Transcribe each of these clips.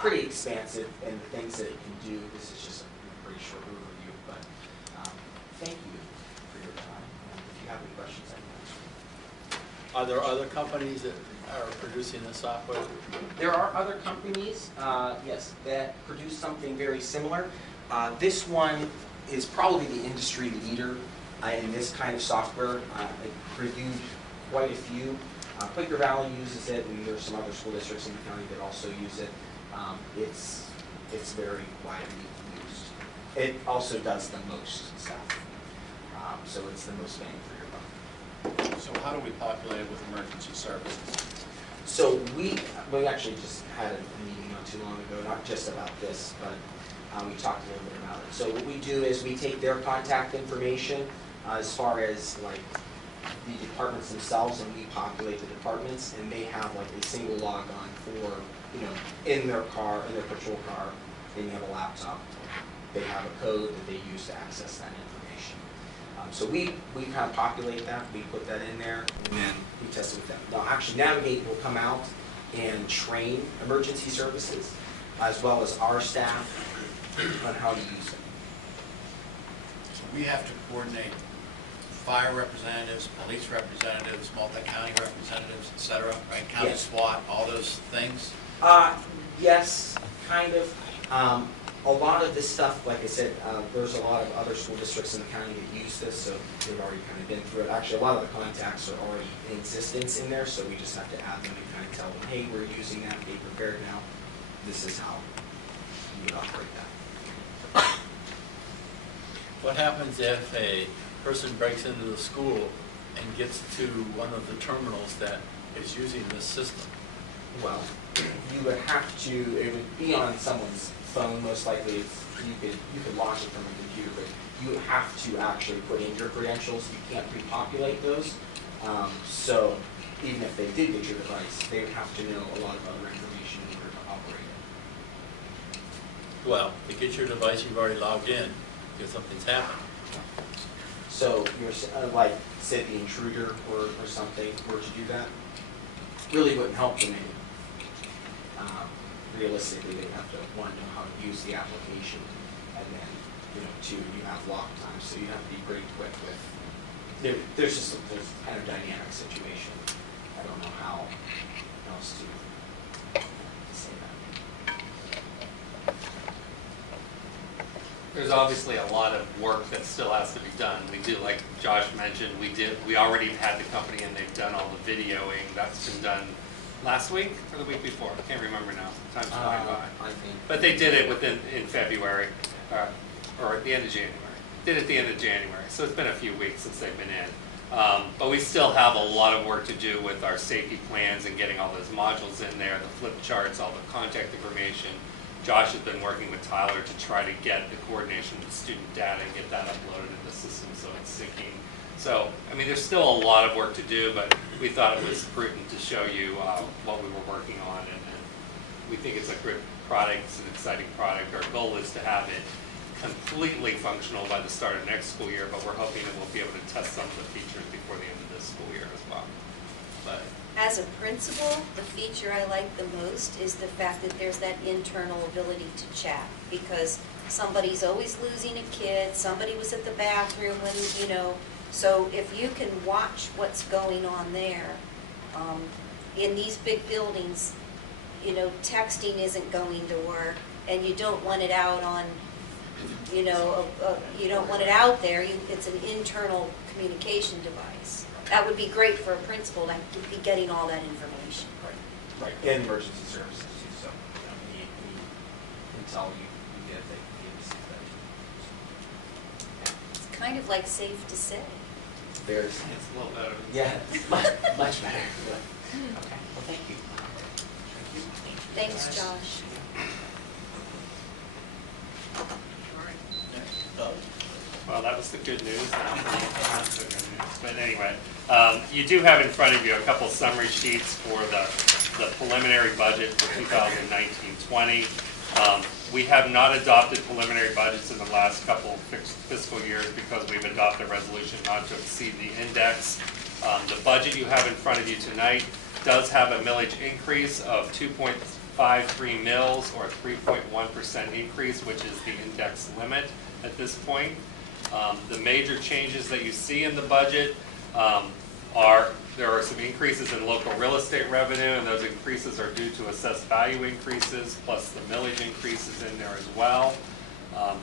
pretty expansive in the things that it can do. This is just a pretty short overview, but thank you for your time. And if you have any questions, I can answer. Are there other companies that are producing the software? There are other companies, yes, that produce something very similar. This one is probably the industry leader in this kind of software. It reviewed quite a few. Quaker Valley uses it, and there's some other school districts in the county that also use it. It's very widely used. It also does the most stuff, so it's the most bang for your buck. So how do we populate it with emergency services? So we actually just had a meeting not too long ago, not just about this, but we talked a little bit about it. So what we do is we take their contact information as far as like the departments themselves, and we populate the departments, and they have like a single logon for, you know, in their car, in their patrol car, they have a laptop. They have a code that they use to access that information. So we kind of populate that, we put that in there, and then we test it with them. Now actually Navigate will come out and train emergency services, as well as our staff, on how to use it. So we have to coordinate fire representatives, police representatives, multi-county representatives, et cetera, right? County Yes. SWAT, all those things? Yes, kind of. A lot of this stuff, like I said, there's a lot of other school districts in the county that use this, so they've already kind of been through it. Actually, a lot of the contacts are already in existence in there, so we just have to add them and kind of tell them, hey, we're using that, be prepared now. This is how you would operate that. What happens if a person breaks into the school and gets to one of the terminals that is using this system? Well, you would have to, it would be on someone's phone most likely. You could launch it from a computer, but you would have to actually put in your credentials. You can't pre-populate those. So even if they did get your device, they would have to know a lot of other information in order to operate it. Well, to get your device, you've already logged in because something's happened. So you're like, say the intruder or something were to do that, really wouldn't help them any. Realistically, they have to, one, know how to use the application, and then, you know, two, you have lock time, so you have to be pretty quick with, there's just there's kind of dynamic situation. I don't know how else to say that. There's obviously a lot of work that still has to be done. We do, like Josh mentioned, we already had the company and they've done all the videoing. That's been done last week or the week before. I can't remember now. Time's flying by. I think. But they did it in February, or at the end of January. Did it at the end of January. So it's been a few weeks since they've been in. But we still have a lot of work to do with our safety plans and getting all those modules in there, the flip charts, all the contact information. Josh has been working with Tyler to try to get the coordination with student data and get that uploaded in the system so it's syncing. So, I mean, there's still a lot of work to do, but we thought it was prudent to show you what we were working on, and we think it's a great product, it's an exciting product. Our goal is to have it completely functional by the start of next school year, but we're hoping that we'll be able to test some of the features before the end of this school year as well. But as a principal, the feature I like the most is the fact that there's that internal ability to chat, because somebody's always losing a kid, somebody was at the bathroom when, you know, so if you can watch what's going on there, in these big buildings, you know, texting isn't going to work, and you don't want it out on, you know, you don't want it out there. It's an internal communication device. That would be great for a principal to be getting all that information. Right, and emergency services too, so, you know, any intel you get, they can see that. It's kind of like safe to say. There's, it's a little better. yeah, much better. Okay, well, thank you. Thanks, Josh. Well, that was the good news. Not so good news. But anyway, you do have in front of you a couple summary sheets for the preliminary budget for 2019-20. We have not adopted preliminary budgets in the last couple fiscal years because we've adopted a resolution not to exceed the index. The budget you have in front of you tonight does have a millage increase of .53 mils or a 3.1% increase, which is the index limit at this point. The major changes that you see in the budget there are some increases in local real estate revenue, and those increases are due to assessed value increases, plus the millage increases in there as well.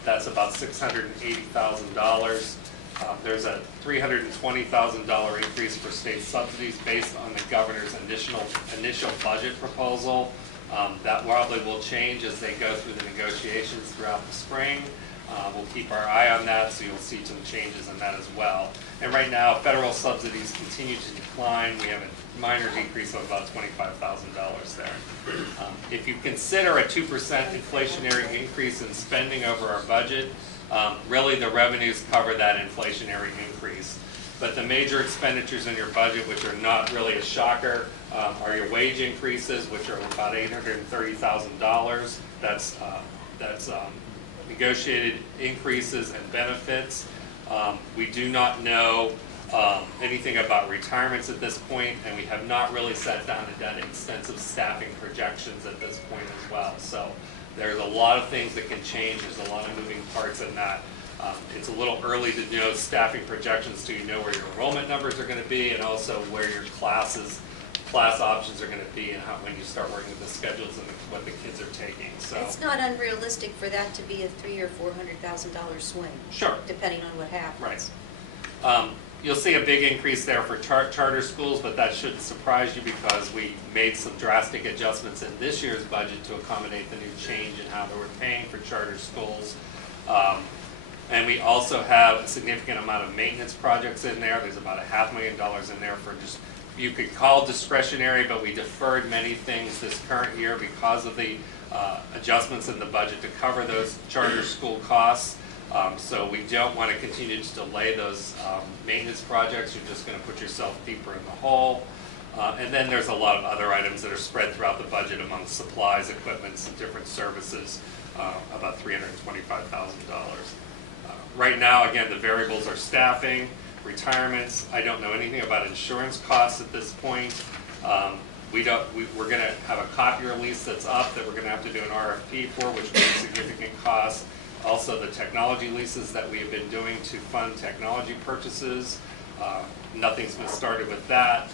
That's about $680,000. There's a $320,000 increase for state subsidies based on the governor's initial budget proposal. That probably will change as they go through the negotiations throughout the spring. We'll keep our eye on that, so you'll see some changes in that as well. And right now, federal subsidies continue to decline. We have a minor decrease of about $25,000 there. If you consider a 2% inflationary increase in spending over our budget, really the revenues cover that inflationary increase. But the major expenditures in your budget, which are not really a shocker, are your wage increases, which are about $830,000. That's negotiated increases and benefits. We do not know anything about retirements at this point, and we have not really sat down and done extensive staffing projections at this point as well. So there's a lot of things that can change. There's a lot of moving parts in that. It's a little early to know staffing projections till you know where your enrollment numbers are going to be, and also where your class options are going to be, and when you start working with the schedules and what the kids are taking. So It's not unrealistic for that to be a $300,000 or $400,000 swing. Sure. Depending on what happens. Right. You'll see a big increase there for charter schools, but that shouldn't surprise you because we made some drastic adjustments in this year's budget to accommodate the new change in how they were paying for charter schools. And we also have a significant amount of maintenance projects in there. There's about $500,000 in there for just, you could call discretionary, but we deferred many things this current year because of the adjustments in the budget to cover those charter school costs. So we don't want to continue to delay those maintenance projects. You're just going to put yourself deeper in the hole. And then there's a lot of other items that are spread throughout the budget among supplies, equipment, and different services, about $325,000. Right now, again, the variables are staffing, retirements. I don't know anything about insurance costs at this point. We're going to have a copier lease that's up that we're going to have to do an RFP for, which will be a significant cost. Also, the technology leases that we have been doing to fund technology purchases. Nothing's been started with that.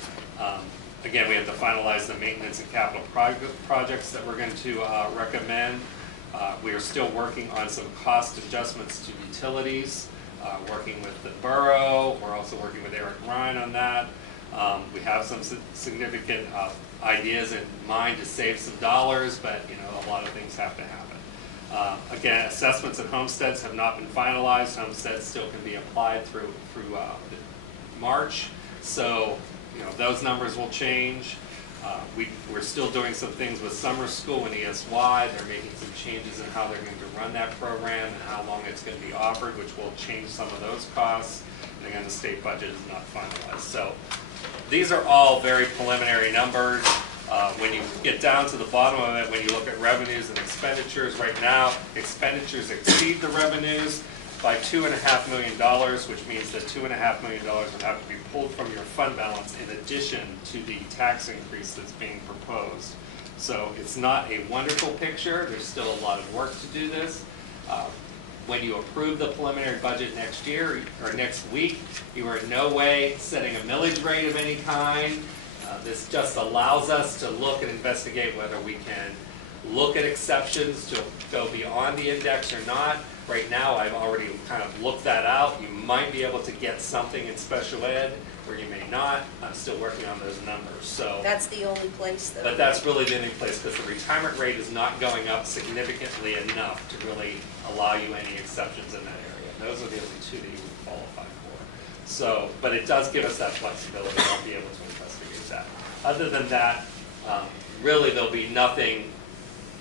Again, we have to finalize the maintenance and capital projects that we're going to recommend. We are still working on some cost adjustments to utilities, working with the borough. We're also working with Eric Ryan on that. We have some significant ideas in mind to save some dollars, but a lot of things have to happen. Again, assessments and homesteads have not been finalized. Homesteads still can be applied through March, so those numbers will change. We're still doing some things with summer school and ESY. They're making some changes in how they're going to run that program and how long it's going to be offered, which will change some of those costs. And again, the state budget is not finalized. So these are all very preliminary numbers. When you get down to the bottom of it, when you look at revenues and expenditures, right now, expenditures exceed the revenues by $2.5 million, which means that $2.5 million would have to be pulled from your fund balance in addition to the tax increase that's being proposed. So it's not a wonderful picture. There's still a lot of work to do this. When you approve the preliminary budget next year or next week, you are in no way setting a millage rate of any kind. This just allows us to look and investigate whether we can look at exceptions to go beyond the index or not. Right now, I've already kind of looked that out. You might be able to get something in special ed, or you may not. I'm still working on those numbers. So That's the only place, though. but that's really the only place, because the retirement rate is not going up significantly enough to really allow you any exceptions in that area. Those are the only two that you would qualify for. So, but it does give us that flexibility. I'll be able to investigate that. Other than that, really there'll be nothing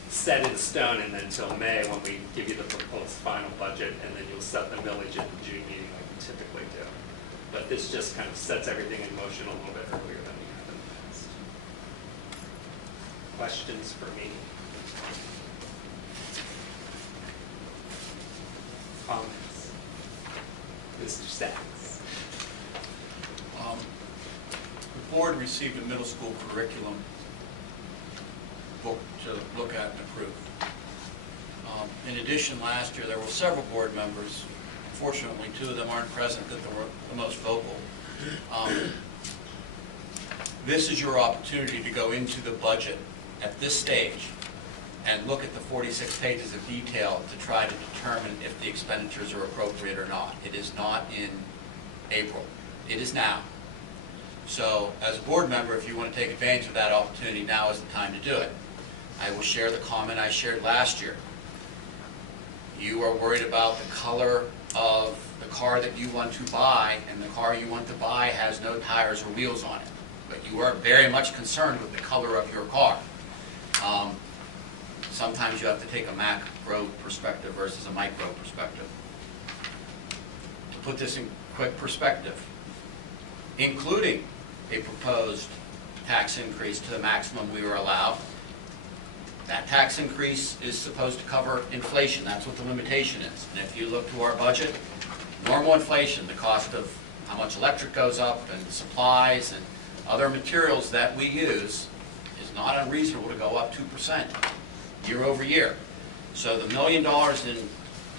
set in stone until May, when we give you the proposed final budget, and then you'll set the millage at the June meeting like we typically do. But this just kind of sets everything in motion a little bit earlier than we have in the past. Questions for me? Comments? Mr. Sachs. The board received a middle school curriculum book to look at and approve. In addition, last year, there were several board members, unfortunately, 2 of them aren't present, that were the most vocal. This is your opportunity to go into the budget at this stage and look at the 46 pages of detail to try to determine if the expenditures are appropriate or not. It is not in April. It is now. So as a board member, if you want to take advantage of that opportunity, now is the time to do it. I will share the comment I shared last year. You are worried about the color of the car that you want to buy, and the car you want to buy has no tires or wheels on it. But you are very much concerned with the color of your car. Sometimes you have to take a macro perspective versus a micro perspective. To put this in quick perspective, including a proposed tax increase to the maximum we were allowed, that tax increase is supposed to cover inflation. That's what the limitation is. And if you look to our budget, normal inflation, the cost of how much electric goes up and supplies and other materials that we use, is not unreasonable to go up 2% year over year. So the $1 million in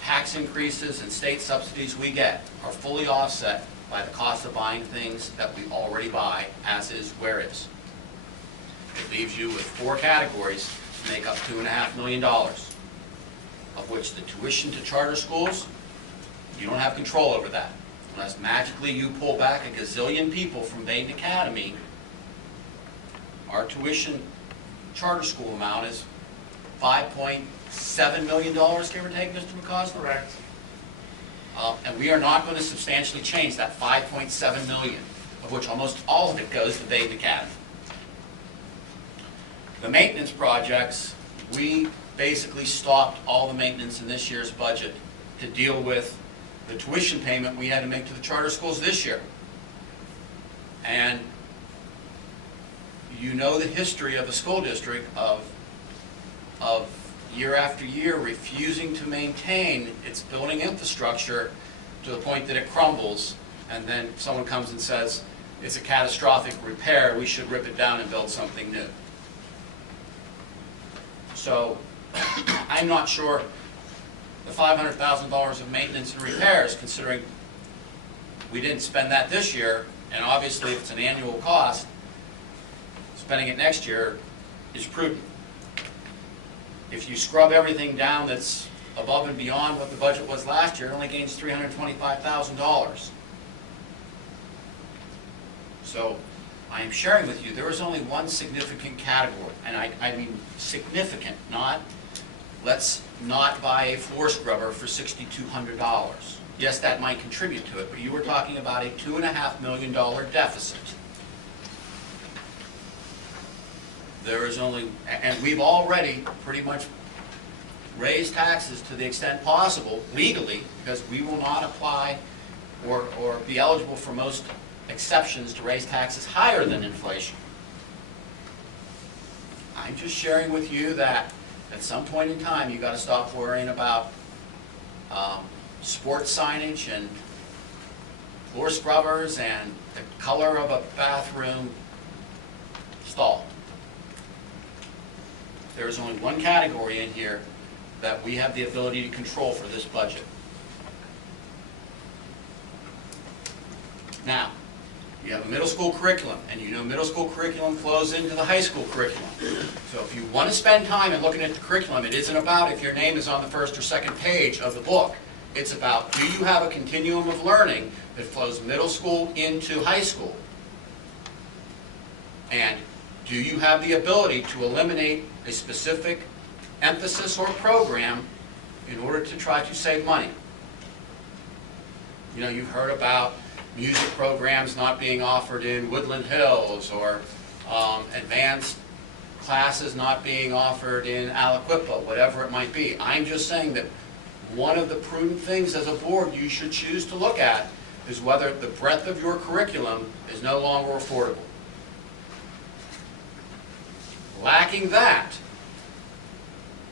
tax increases and state subsidies we get are fully offset by the cost of buying things that we already buy, as is, where is. It leaves you with 4 categories to make up $2.5 million, of which the tuition to charter schools, you don't have control over that. Unless magically you pull back a gazillion people from Baden Academy, our tuition charter school amount is $5.7 million, give or take, Mr. McCausland? Correct. And we are not going to substantially change that $5.7 million, of which almost all of it goes to Baden Academy. The maintenance projects, we basically stopped all the maintenance in this year's budget to deal with the tuition payment we had to make to the charter schools this year. And you know the history of the school district of year after year refusing to maintain its building infrastructure to the point that it crumbles, and then someone comes and says, it's a catastrophic repair, we should rip it down and build something new. So I'm not sure the $500,000 of maintenance and repairs, considering we didn't spend that this year, and obviously if it's an annual cost, spending it next year is prudent. If you scrub everything down that's above and beyond what the budget was last year, it only gains $325,000. So I am sharing with you, there is only one significant category, and I mean significant, not let's not buy a floor scrubber for $6,200. Yes, that might contribute to it, but you were talking about a $2.5 million deficit. There is only, and we've already pretty much raised taxes to the extent possible legally, because we will not apply or be eligible for most exceptions to raise taxes higher than inflation. I'm just sharing with you that at some point in time you've got to stop worrying about sports signage and floor scrubbers and the color of a bathroom stall. There is only one category in here that we have the ability to control for this budget. Now, you have a middle school curriculum, and you know middle school curriculum flows into the high school curriculum. So if you want to spend time in looking at the curriculum, it isn't about if your name is on the first or second page of the book. It's about, do you have a continuum of learning that flows middle school into high school? And do you have the ability to eliminate a specific emphasis or program in order to try to save money? You know, you've heard about music programs not being offered in Woodland Hills, or advanced classes not being offered in Aliquippa, whatever it might be. I'm just saying that one of the prudent things as a board you should choose to look at is whether the breadth of your curriculum is no longer affordable. Lacking that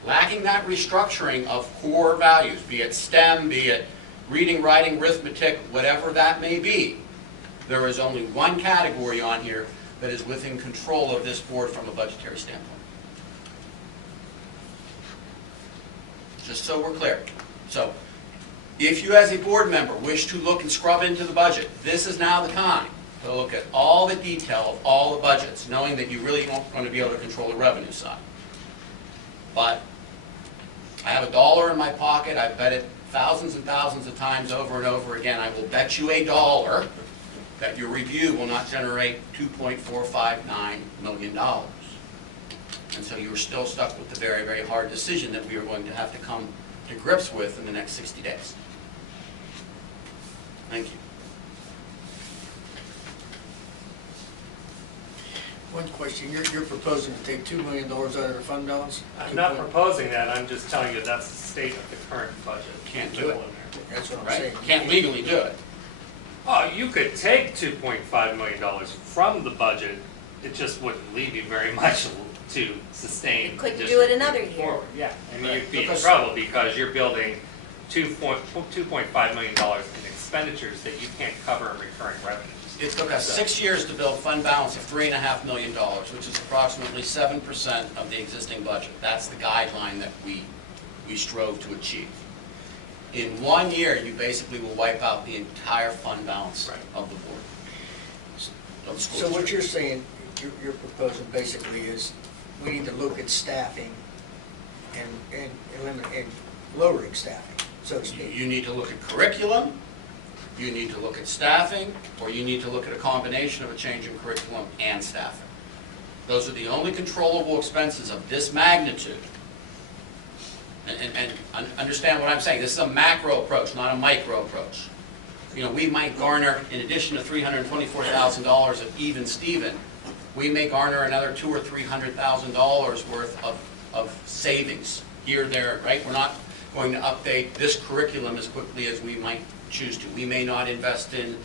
restructuring of core values, be it STEM, be it reading, writing, arithmetic, whatever that may be, there is only one category on here that is within control of this board from a budgetary standpoint. just so we're clear. So, if you as a board member wish to look and scrub into the budget, this is now the time to look at all the detail of all the budgets, knowing that you really aren't going to be able to control the revenue side. But I have $1 in my pocket. I've bet it thousands and thousands of times over and over again. I will bet you $1 that your review will not generate $2.459 million. And so you're still stuck with the very, very hard decision that we are going to have to come to grips with in the next 60 days. Thank you. One question, you're proposing to take $2 million out of the fund balance? I'm not proposing that, I'm just telling you that's the state of the current budget. Can't do it. That's what I'm Right? saying. Can't legally do it. Oh, you could take $2.5 million from the budget, it just wouldn't leave you very much to sustain. You couldn't the do it district another moving year. forward. Yeah, and Right. you'd be in Because- trouble because you're building $2.5 million in expenditures that you can't cover in recurring revenues. It took us 6 years to build fund balance of $3.5 million, which is approximately 7% of the existing budget. That's the guideline that we strove to achieve. In 1 year, you basically will wipe out the entire fund balance Right. of the board. Of the school So what district. you're saying, you're proposing basically is, we need to look at staffing and eliminate, lowering staffing, so to speak. You need to look at curriculum, you need to look at staffing, or you need to look at a combination of a change in curriculum and staffing. Those are the only controllable expenses of this magnitude. And understand what I'm saying, this is a macro approach, not a micro approach. You know, we might garner, in addition to $324,000 of even Steven, we may garner another $200,000 or $300,000 worth of savings here, there, right? We're not going to update this curriculum as quickly as we might choose to. We may not invest in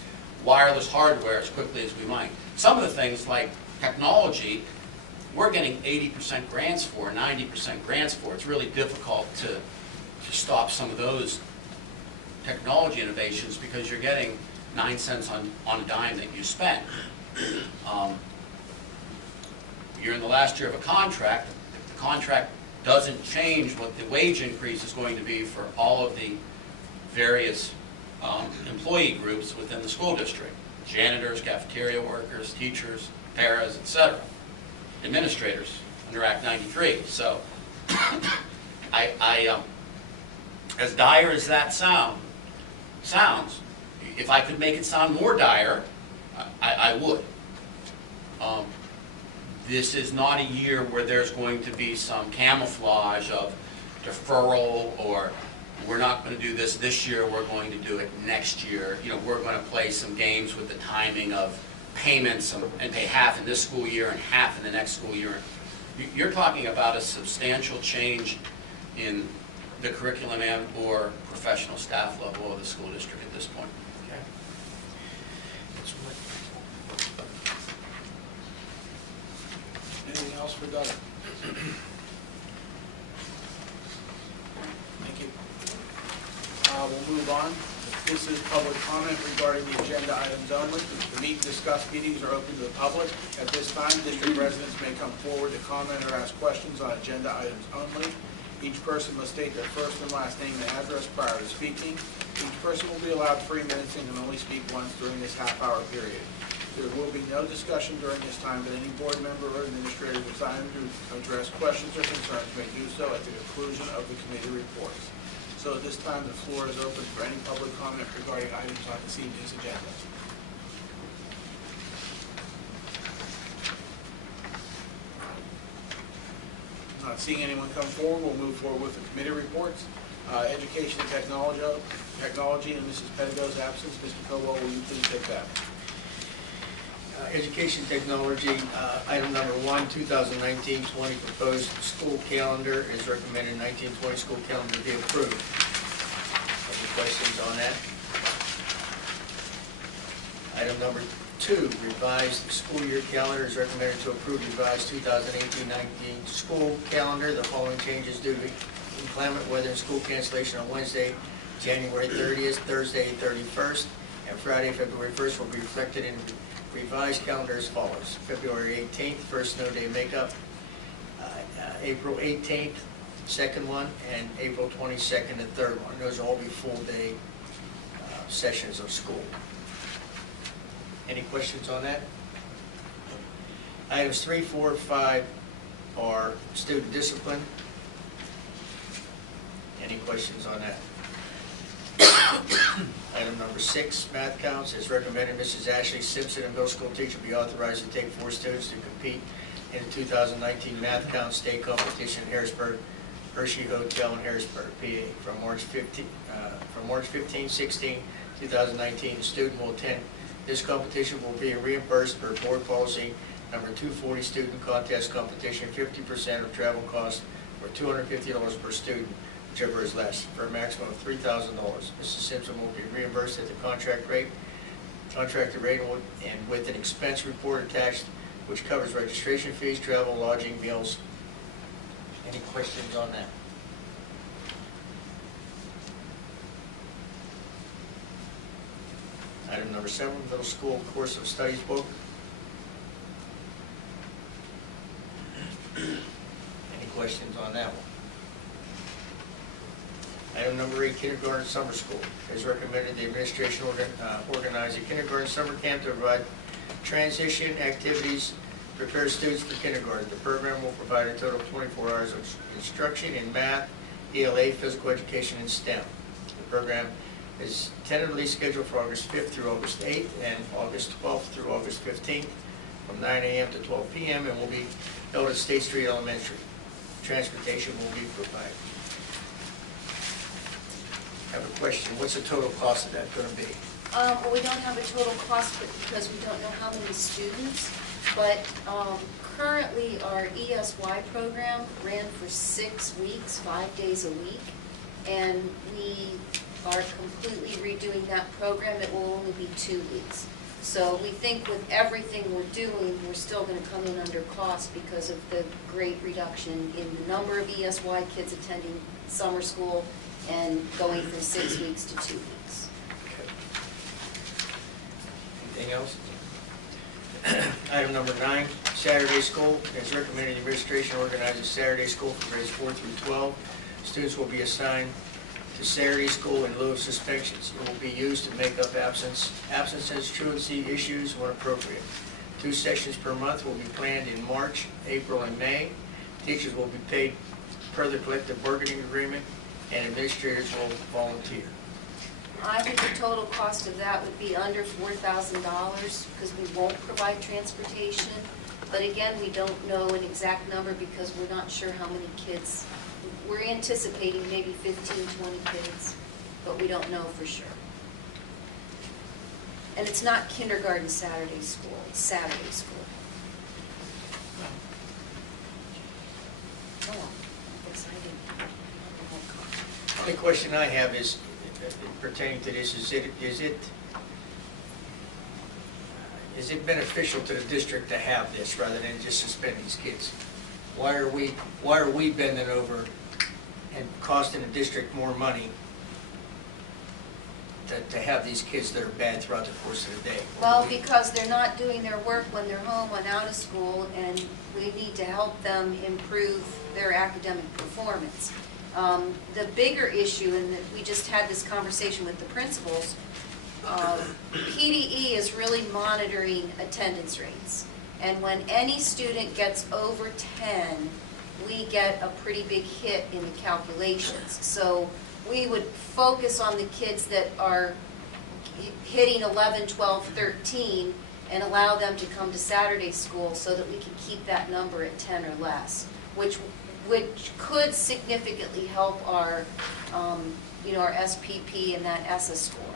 wireless hardware as quickly as we might. Some of the things like technology, we're getting 80% grants for, 90% grants for. It's really difficult to stop some of those technology innovations because you're getting 9 cents on a dime that you spend. You're in the last year of a contract. If the contract doesn't change what the wage increase is going to be for all of the various employee groups within the school district, janitors, cafeteria workers, teachers, paras, etc., administrators under Act 93. So, as dire as that sounds, if I could make it sound more dire, I would. This is not a year where there's going to be some camouflage of deferral or we're not going to do this year, we're going to do it next year. You know, we're going to play some games with the timing of payments and pay half in this school year and half in the next school year. You're talking about a substantial change in the curriculum and or professional staff level of the school district at this point. Okay. Anything else for Doug? Thank you. We'll move on. This is public comment regarding the agenda items only. The meet and discuss meetings are open to the public. At this time, district residents may come forward to comment or ask questions on agenda items only. Each person must state their first and last name and address prior to speaking. Each person will be allowed 3 minutes and can only speak once during this half-hour period. There will be no discussion during this time, but any board member or administrator desiring to address questions or concerns may do so at the conclusion of the committee reports. So at this time, the floor is open for any public comment regarding items on this evening's agenda. Not seeing anyone come forward, we'll move forward with the committee reports. Education and technology, in Mrs. Pedigo's absence. Mr. Caldwell, will you please take that? Education technology, item number 1, 2019-20 proposed school calendar is recommended 19-20 school calendar be approved. Any questions on that? Item number 2, revised school year calendar is recommended to approve revised 2018-19 school calendar. The following changes due to inclement weather and school cancellation on Wednesday, January 30th, Thursday, 31st, and Friday, February 1st will be reflected in revised calendar as follows. February 18th, first snow day makeup. April 18th, second one, and April 22nd, the third one. Those will all be full-day sessions of school. Any questions on that? Items 3, 4, 5 are student discipline. Any questions on that? Item number 6, math counts. As recommended, Mrs. Ashley Simpson, a middle school teacher, be authorized to take 4 students to compete in the 2019 math count state competition in Harrisburg, Hershey Hotel in Harrisburg, PA. From March 15, 16, 2019, the student will attend. This competition will be reimbursed per board policy number 240, student contest competition, 50% of travel costs, or $250 per student, whichever is less, for a maximum of $3,000. Mrs. Simpson will be reimbursed at the contracted rate, and with an expense report attached, which covers registration fees, travel, lodging, meals. Any questions on that? Item number 7, middle school course of studies book. Any questions on that one? Item number 8, kindergarten summer school. As recommended, the administration organize a kindergarten summer camp to provide transition activities, prepare students for kindergarten. The program will provide a total of 24 hours of instruction in math, ELA, physical education, and STEM. The program is tentatively scheduled for August 5th through August 8th and August 12th through August 15th from 9 a.m. to 12 p.m. and will be held at State Street Elementary. Transportation will be provided. I have a question. What's the total cost of that going to be? Well, we don't have a total cost because we don't know how many students, but currently our ESY program ran for 6 weeks, 5 days a week, and we are completely redoing that program. It will only be 2 weeks. So we think with everything we're doing, we're still going to come in under cost because of the great reduction in the number of ESY kids attending summer school and going from 6 weeks to 2 weeks. Okay. Anything else? Item number 9, Saturday school. As recommended, the administration organizes Saturday school for grades 4 through 12. Students will be assigned to Saturday school in lieu of suspensions. It will be used to make up absences, truancy issues when appropriate. 2 sessions per month will be planned in March, April, and May. Teachers will be paid per the collective bargaining agreement, and administrators will volunteer. I think the total cost of that would be under $4,000 because we won't provide transportation. But again, we don't know an exact number because we're not sure how many kids. We're anticipating maybe 15, 20 kids, but we don't know for sure. And it's not kindergarten Saturday school, it's Saturday school. Oh, I guess I didn't. The only question I have is pertaining to this, is it beneficial to the district to have this rather than just suspend these kids? Why are we bending over and costing the district more money to have these kids that are bad throughout the course of the day? Well, because they're not doing their work when they're home and out of school, and we need to help them improve their academic performance. The bigger issue, and we just had this conversation with the principals, PDE is really monitoring attendance rates. And when any student gets over 10, we get a pretty big hit in the calculations. So we would focus on the kids that are hitting 11, 12, 13 and allow them to come to Saturday school so that we can keep that number at 10 or less, which could significantly help our, our SPP and that ESSA score.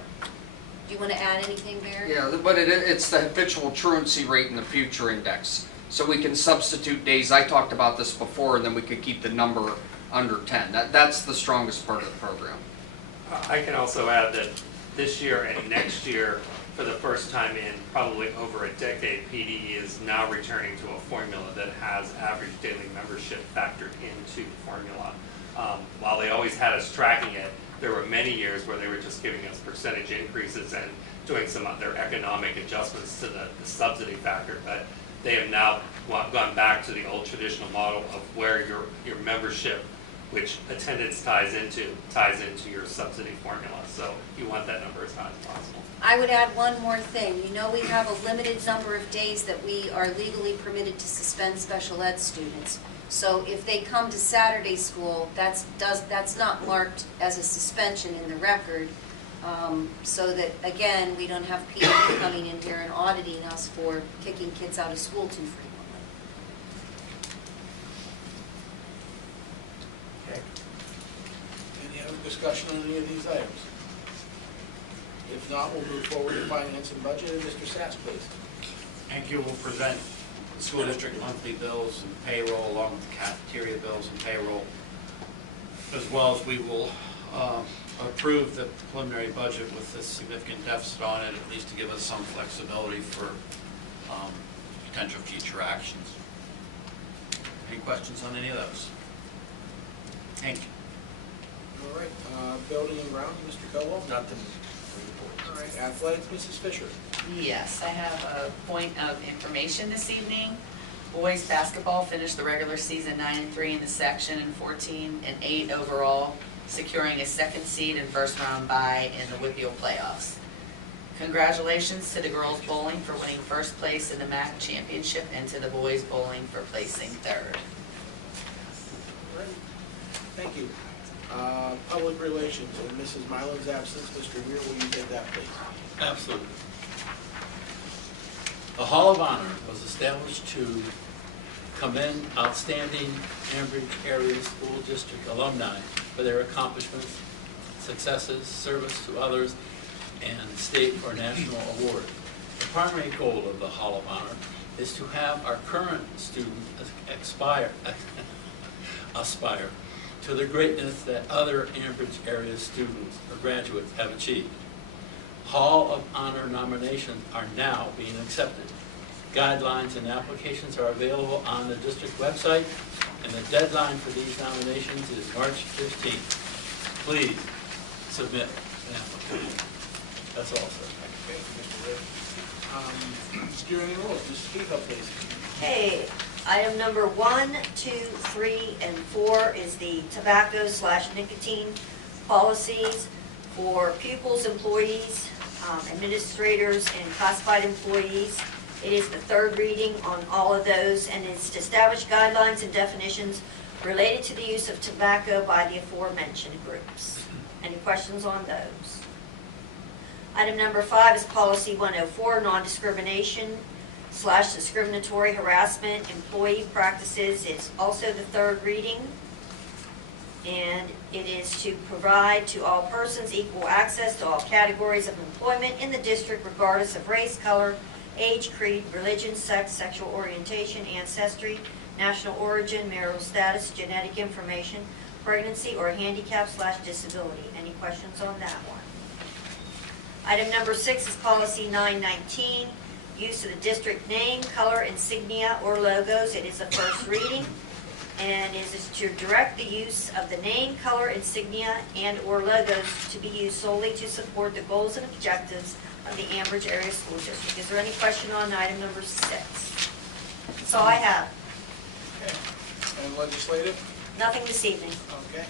Do you want to add anything, Barry? Yeah, but it's the habitual truancy rate in the future index. So we can substitute days. I talked about this before, and then we could keep the number under 10. That's the strongest part of the program. I can also add that this year and next year, for the first time in probably over a decade, PDE is now returning to a formula that has average daily membership factored into the formula. While they always had us tracking it, there were many years where they were just giving us percentage increases and doing some other economic adjustments to the subsidy factor. But they have now gone back to the old traditional model of where your membership which attendance ties into your subsidy formula. So you want that number as high as possible. I would add one more thing. You know, we have a limited number of days that we are legally permitted to suspend special ed students. So if they come to Saturday school, that's not marked as a suspension in the record, so that, again, we don't have people coming in here and auditing us for kicking kids out of school too frequently. Okay. Any other discussion on any of these items? If not, we'll move forward to finance and budget, and Mr. Sass, please. Thank you. We'll present the school district monthly bills and payroll, along with the cafeteria bills and payroll, as well as we will approve the preliminary budget with this significant deficit on it, at least to give us some flexibility for potential future actions. Any questions on any of those? Thank you. All right, building and grounds, Mr. Caldwell? Nothing. All right, athletics, Mrs. Fisher. Yes, I have a point of information this evening. Boys basketball finished the regular season 9-3 in the section and 14-8 overall, securing a second seed and first round bye in the WPIAL playoffs. Congratulations to the girls bowling for winning first place in the MAC championship and to the boys bowling for placing third. All right, thank you. Public relations, in Mrs. Mylan's absence, Mr. Weir, will you take that, please? Absolutely. The Hall of Honor was established to commend outstanding Ambridge Area School District alumni for their accomplishments, successes, service to others, and state or national award. The primary goal of the Hall of Honor is to have our current students aspire to the greatness that other Ambridge area students or graduates have achieved. Hall of Honor nominations are now being accepted. Guidelines and applications are available on the district website, and the deadline for these nominations is March 15th. Please submit an application. That's all, sir. Thank you, Mr. Weir. Steering and rules, Mrs. Keefe, please. Okay, item number 1, 2, 3, and 4 is the tobacco/nicotine policies for pupils, employees, administrators, and classified employees. It is the third reading on all of those, and it's to establish guidelines and definitions related to the use of tobacco by the aforementioned groups. Any questions on those? Item number 5 is policy 104, non-discrimination/discriminatory harassment employee practices. It's also the third reading, and it is to provide to all persons equal access to all categories of employment in the district regardless of race, color, age, creed, religion, sex, sexual orientation, ancestry, national origin, marital status, genetic information, pregnancy, or handicap/disability. Any questions on that one? Item number 6 is policy 919, use of the district name, color, insignia, or logos. It is a first reading, and it is to direct the use of the name, color, insignia, and/or logos to be used solely to support the goals and objectives of the Ambridge Area School District. Is there any question on item number 6? That's all I have. Okay. And legislative? Nothing this evening. Okay.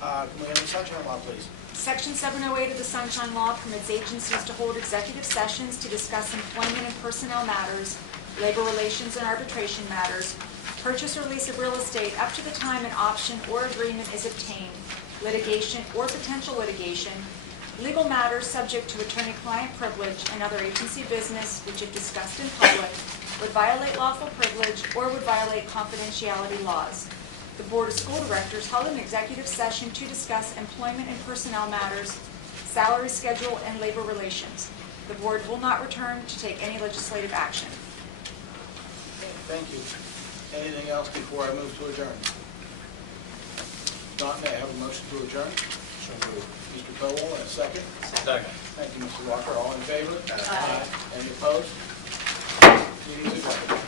Can we have the sunshine law, please? Section 708 of the Sunshine Law permits agencies to hold executive sessions to discuss employment and personnel matters, labor relations and arbitration matters, purchase or lease of real estate up to the time an option or agreement is obtained, litigation or potential litigation, legal matters subject to attorney-client privilege and other agency business which, if discussed in public, would violate lawful privilege or would violate confidentiality laws. The Board of School Directors held an executive session to discuss employment and personnel matters, salary schedule, and labor relations. The Board will not return to take any legislative action. Okay, thank you. Anything else before I move to adjourn? Not, may I have a motion to adjourn? So moved. Mr. Caldwell, and a second? Second. Thank you, Mr. Walker. All in favor? Aye. Any opposed? Meeting is adjourned.